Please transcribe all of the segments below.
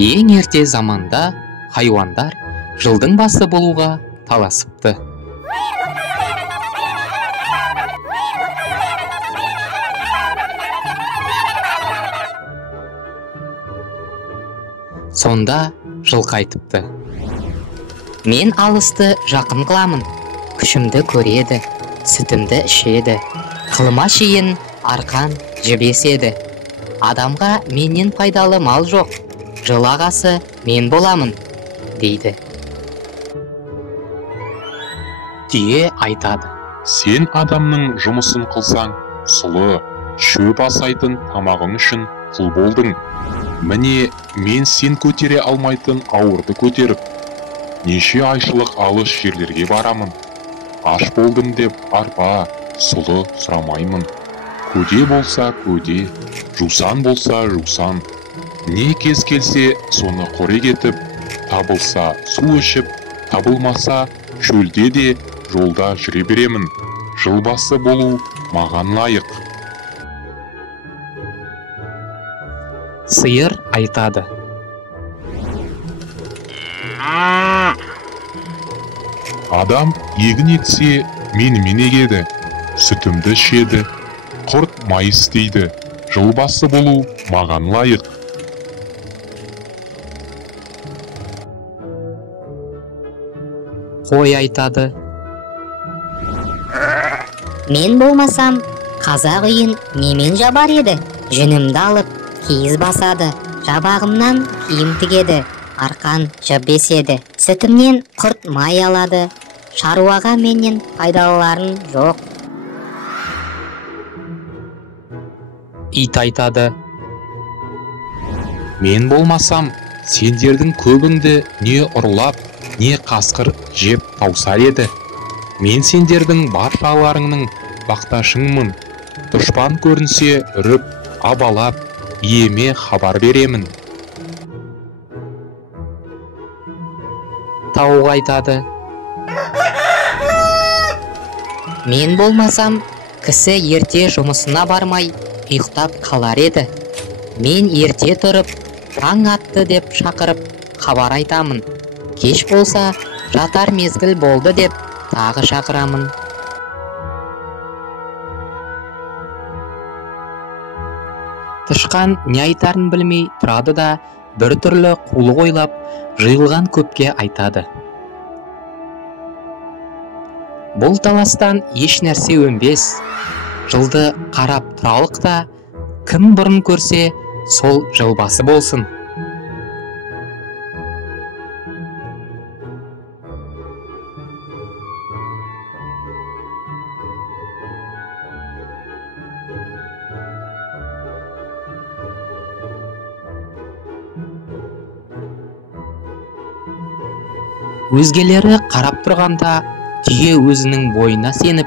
Ең ерте заманда хайуандар жылдың басы болуға таласыпты. Сонда жылқы айтыпты: мен алысты жақын қыламын, күшімді көреді, сүтімді ішеді, қылыма шейін арқан жібеседі. Адамға менен пайдалы мал жоқ, жыл ағасы мен боламын, дейді. Түйе айтады: сен адамның жұмысын қылсаң, сұлы, шөп асайтын тамағың үшін құл болдың. Міне, мен сен көтере алмайтын ауырды көтеріп, неше айшылық алыс жерлерге барамын. Аш болдым деп арпа, сұлы сұрамаймын. Көде болса көде, жусан болса жусан. Не кез келсе соны қорек етіп, табылса су ішіп, табылмаса шөлде де жолда жүре беремін. Жылбасы болу маған лайық. Сиыр айтады: адам егін ексе менімен егеді, сүтімді ішеді, құрт майыс дейді. Жылбасы болу маған лайық. Қой айтады: мен болмасам, қазақ үйін немен жабар еді? Жүнімді алып, киіз басады, жабағымнан киім тігеді, арқан жіп беседі, сүтімнен құрт май алады, шаруаға менен пайдалыларын жоқ. Ит айтады: мен болмасам, сендердің көбіңді не ұрлап, не қасқыр жеп таусар еді. Мен сендердің баршаларыңның бақташыңмын. Дұшпан көрінсе үріп, абалап, иеме хабар беремін. Тауық айтады: мен болмасам, кісі ерте жұмысына бармай, ұйықтап қалар еді. Мен ерте тұрып, таң атты деп шақырып, хабар айтамын. Кеш болса, жатар мезгіл болды деп, тағы шақырамын. Тышқан не айтарын білмей тұрады да, бір түрлі қулық ойлап, жиылған көпке айтады: бұл таластан еш нәрсе өнбес. Жылды қарап тұралық та, кім бұрын көрсе, сол жылбасы болсын. Өзгелері қарап тұрғанда, түйе өзінің бойына сеніп: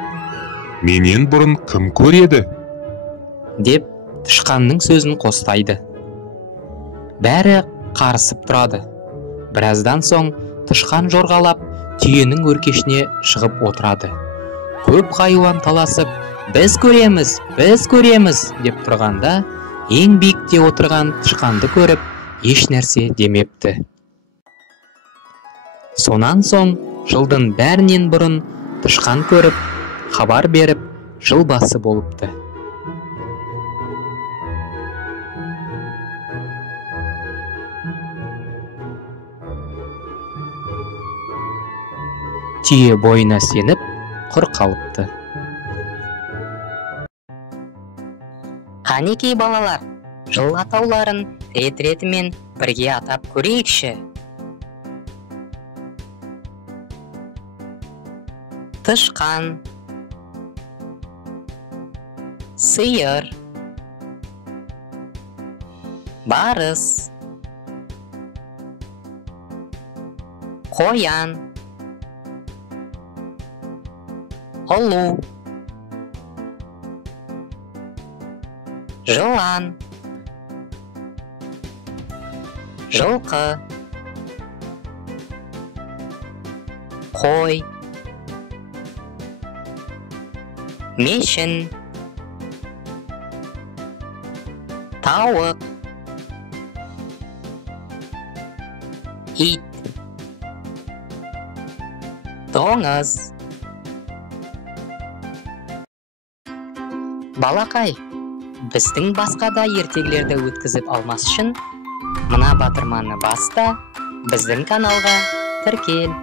менен бұрын кім көреді? деп тышқанның сөзін қостайды. Бәрі қарысып тұрады. Біраздан соң тышқан жорғалап түйенің өркешіне шығып отырады. Көп хайуан таласып: біз көреміз, біз көреміз деп тұрғанда, ең биікте отырған тышқанды көріп, еш нәрсе демепті. Сонан соң жылдың бәрінен бұрын тышқан көріп, хабар беріп, жылбасы болыпты. Түйе бойына сеніп, құр қалыпты. Қанекей балалар, жыл атауларын рет-ретімен бірге атап көрейікші. Тышқан, сиыр, барыс, қоян, ұлу, жылан, жылқы, қой, мешін, тауық, ит, доңыз. Балақай, біздің басқа да ертегілерді өткізіп алмас үшін мына батырманы баста, біздің каналға тіркел.